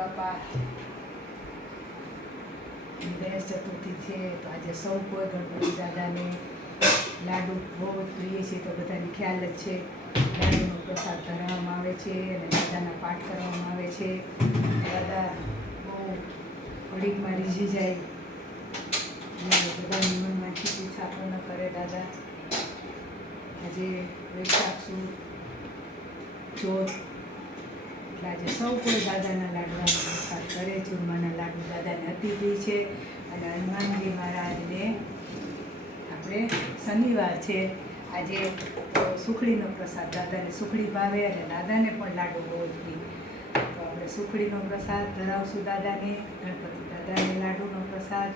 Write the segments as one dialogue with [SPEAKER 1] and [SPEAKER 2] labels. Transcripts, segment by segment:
[SPEAKER 1] બાપા. ગણેશ ચતુર્થી છે. તો આજે સૌ કોઈ ગણપતિ દાદાને લાડુ બહુ જ પ્રિય છે. તો બધાને ખ્યાલ જ છે. લાડુનો પ્રસાદ ધરાવવામાં આવે છે અને દાદાના પાઠ કરવામાં આવે છે. દાદા બહુ ઘડીકમાં રીઝી જાય. મનમાં ખીચી છાપો ન કરે દાદા. આજે વૈશાખ સુદ, ચોથ એટલે આજે સૌ કોઈ દાદાના લાડવાનો પ્રસાદ કરે ચૂરમાના લાડુ દાદાને અતિથિ છે. અને હનુમાનજી મહારાજને આપણે શનિવાર છે. આજે સુખડીનો પ્રસાદ, દાદાને સુખડી ભાવે અને દાદાને પણ લાડુ બહુ જ તો આપણે સુખડીનો પ્રસાદ ધરાવશું દાદાને, ગણપતિ દાદાને લાડુનો પ્રસાદ.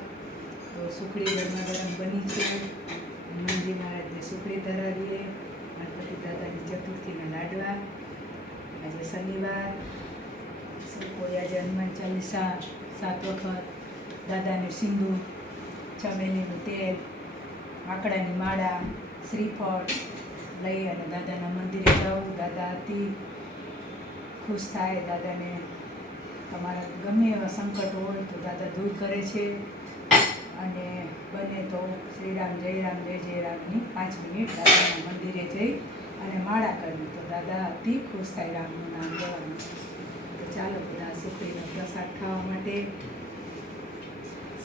[SPEAKER 1] તો સુખડી ગરમા ગરમ બની છે હનુમાનજી મહારાજને સુખડી ધરાવીએ ગણપતિ દાદાની ચતુર્થીના લાડવા આજે શનિવાર આજે હનુમાન ચાલીસા, સાત વખત, દાદાને સિંદૂર ચમેલીનું તેલ, આકડાની માળા, શ્રીફળ લઈ અને દાદાના મંદિરે જવું દાદા અતિ ખુશ થાય, દાદાને તમારા ગમે એવા સંકટ હોય તો દાદા દૂર કરે છે. અને બને તો શ્રીરામ, જય રામ, જય જય રામની પાંચ મિનિટ દાદાના મંદિરે જઈ અને માળા કરવી તો દાદા અતિ ખુશ થાય રામનું નામ લેવાનું. તો ચાલો બધા સુખડીનો પ્રસાદ ખાવા માટે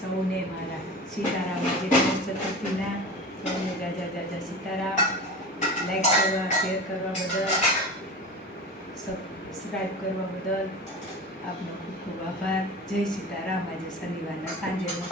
[SPEAKER 1] સૌને મારા સીતારામ આજે ચતુર્થીના, સૌને જાજા જાજા સીતારામ લાઈક કરવા શેર કરવા બદલ સબસ્ક્રાઈબ કરવા બદલ આપનો ખૂબ ખૂબ આભાર. જય સીતારામ, આજે શનિવારના સાંજેનો